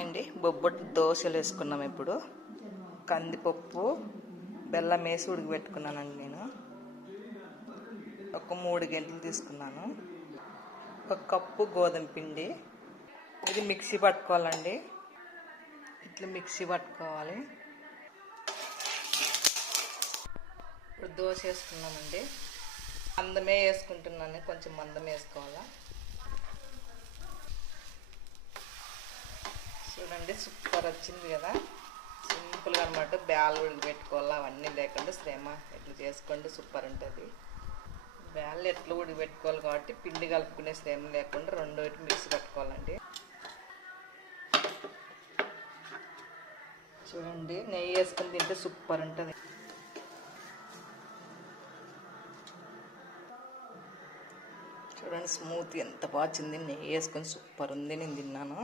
Hi అండి, బొబ్బట్టు దోశలు వేసుకున్నాం. ఇప్పుడు కందిపప్పు బెల్లం వేసి ఉడకబెట్టుకున్నానండి. నేను ఒక 3 గంటలు తీసుకున్నాను. ఒక కప్పు గోధుమ పిండి. ఇది మిక్సీ పట్టుకోవాలండి. ఇట్లా మిక్సీ పట్టుకోవాలి. ఇప్పుడు దోశ వేసుకున్నామండి. మందమే వేసుకుంటున్నాను, కొంచెం మందం వేసుకోవాలా. చూడండి, సూపర్ వచ్చింది కదా. సింపుల్గా అనమాట. బ్యాల్ ఉడకబెట్టుకోవాలా, అవన్నీ లేకుండా శ్రమ. ఇట్లా చేసుకోండి, సూపర్ ఉంటుంది. బ్యాల్ ఎట్లా ఉడకబెట్టుకోవాలి కాబట్టి పిండి కలుపుకునే శ్రమ లేకుండా రెండోటి మిక్సీ పట్టుకోవాలండి. చూడండి, నెయ్యి వేసుకొని తింటే సూపర్ ఉంటుంది. చూడండి, స్మూత్ ఎంత బాగా వచ్చింది. నెయ్యి వేసుకొని సూపర్ ఉంది. నేను తిన్నాను.